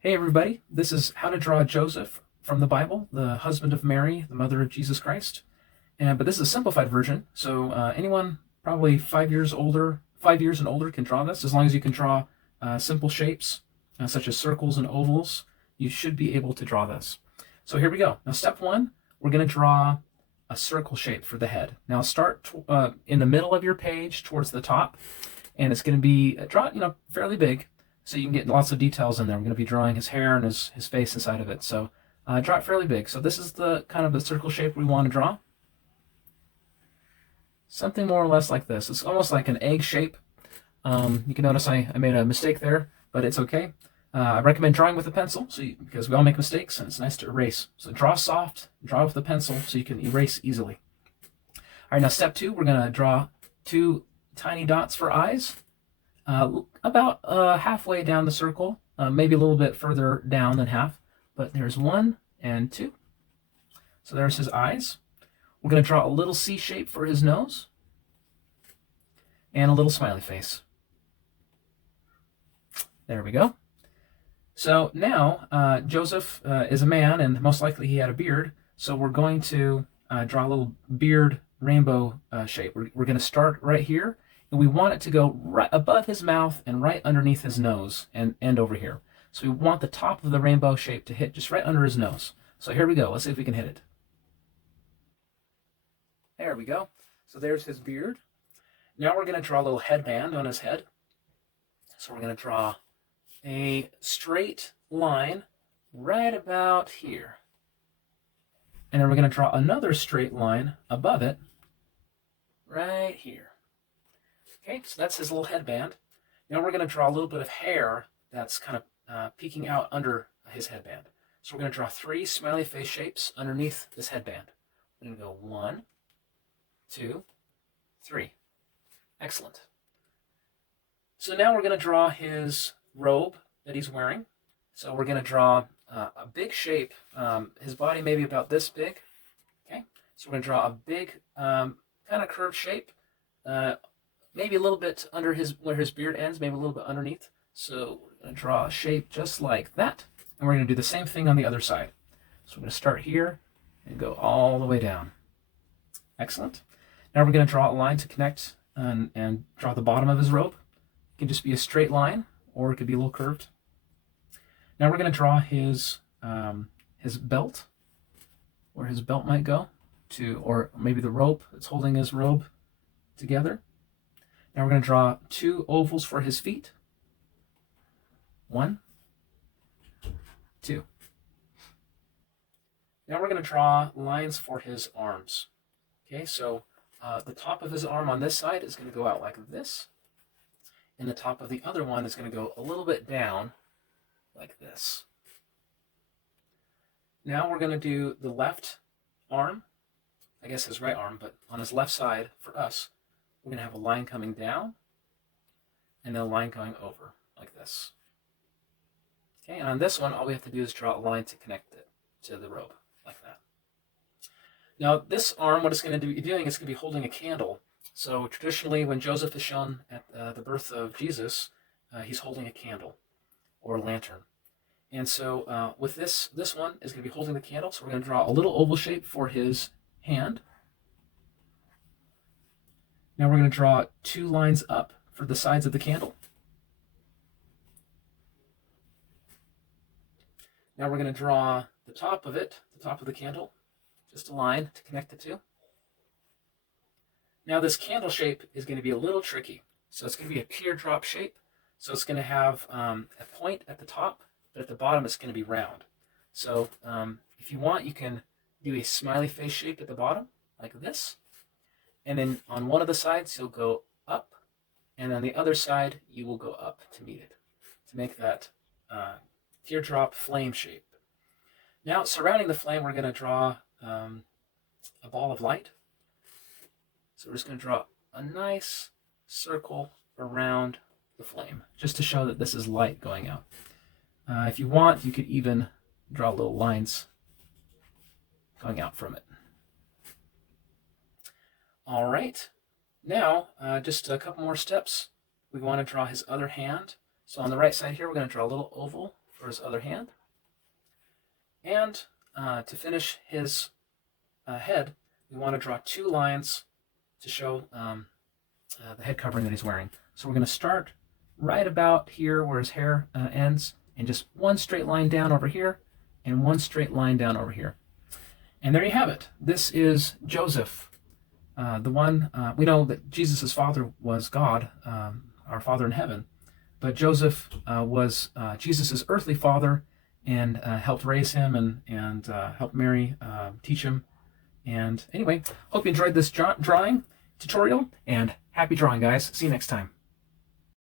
Hey everybody, this is how to draw Joseph from the Bible, the husband of Mary, the mother of Jesus Christ. But this is a simplified version, so anyone probably 5 years and older can draw this. As long as you can draw simple shapes such as circles and ovals, you should be able to draw this. So here we go. Now step one, we're going to draw a circle shape for the head. Now start in the middle of your page towards the top, and it's going to be draw fairly big, so you can get lots of details in there. I'm going to be drawing his hair and his face inside of it. So draw it fairly big. So this is the kind of the circle shape we want to draw. Something more or less like this. It's almost like an egg shape. You can notice I made a mistake there, but it's okay. I recommend drawing with a pencil because we all make mistakes and it's nice to erase. So draw soft, draw with a pencil so you can erase easily. All right, now step two, we're going to draw two tiny dots for eyes. About halfway down the circle, maybe a little bit further down than half, but there's one and two. So there's his eyes. We're going to draw a little C shape for his nose and a little smiley face. There we go. So now Joseph is a man, and most likely he had a beard, so we're going to draw a little beard rainbow shape. We're going to start right here, and we want it to go right above his mouth and right underneath his nose and end over here. So we want the top of the rainbow shape to hit just right under his nose. So here we go. Let's see if we can hit it. There we go. So there's his beard. Now we're going to draw a little headband on his head. So we're going to draw a straight line right about here. And then we're going to draw another straight line above it right here. Okay, so that's his little headband. Now we're going to draw a little bit of hair that's kind of peeking out under his headband. So we're going to draw three smiley face shapes underneath this headband. We're going to go 1, 2, 3. Excellent. So now we're going to draw his robe that he's wearing. So we're going to draw a big shape. His body may be about this big. Okay, so we're going to draw a big kind of curved shape. Maybe a little bit under where his beard ends, maybe a little bit underneath. So we're going to draw a shape just like that. And we're going to do the same thing on the other side. So we're going to start here and go all the way down. Excellent. Now we're going to draw a line to connect and draw the bottom of his robe. It can just be a straight line, or it could be a little curved. Now we're going to draw his belt, where his belt might go, or maybe the rope that's holding his robe together. Now we're going to draw two ovals for his feet. 1, 2. Now we're going to draw lines for his arms. Okay, so the top of his arm on this side is going to go out like this, and the top of the other one is going to go a little bit down like this. Now we're going to do the left arm, I guess his right arm, but on his left side for us, we're going to have a line coming down and then a line going over like this. Okay, and on this one, all we have to do is draw a line to connect it to the robe like that. Now this arm, what it's going to be doing is going to be holding a candle. So traditionally, when Joseph is shown at the birth of Jesus, he's holding a candle or a lantern. And so with this one is going to be holding the candle. So we're going to draw a little oval shape for his hand. Now we're going to draw two lines up for the sides of the candle. Now we're going to draw the top of it, the top of the candle, just a line to connect the two. Now this candle shape is going to be a little tricky. So it's going to be a teardrop shape. So it's going to have a point at the top, but at the bottom it's going to be round. So if you want, you can do a smiley face shape at the bottom, like this. And then on one of the sides, you'll go up. And on the other side, you will go up to meet it, to make that teardrop flame shape. Now, surrounding the flame, we're going to draw a ball of light. So we're just going to draw a nice circle around the flame, just to show that this is light going out. If you want, you could even draw little lines going out from it. All right, now just a couple more steps. We want to draw his other hand. So on the right side here, we're going to draw a little oval for his other hand. And to finish his head, we want to draw 2 lines to show the head covering that he's wearing. So we're going to start right about here where his hair ends, and just one straight line down over here, and one straight line down over here. And there you have it. This is Joseph, the one, we know that Jesus' father was God, our Father in heaven, but Joseph was Jesus' earthly father, and helped raise him and helped Mary teach him. And anyway, hope you enjoyed this drawing tutorial, and happy drawing, guys. See you next time.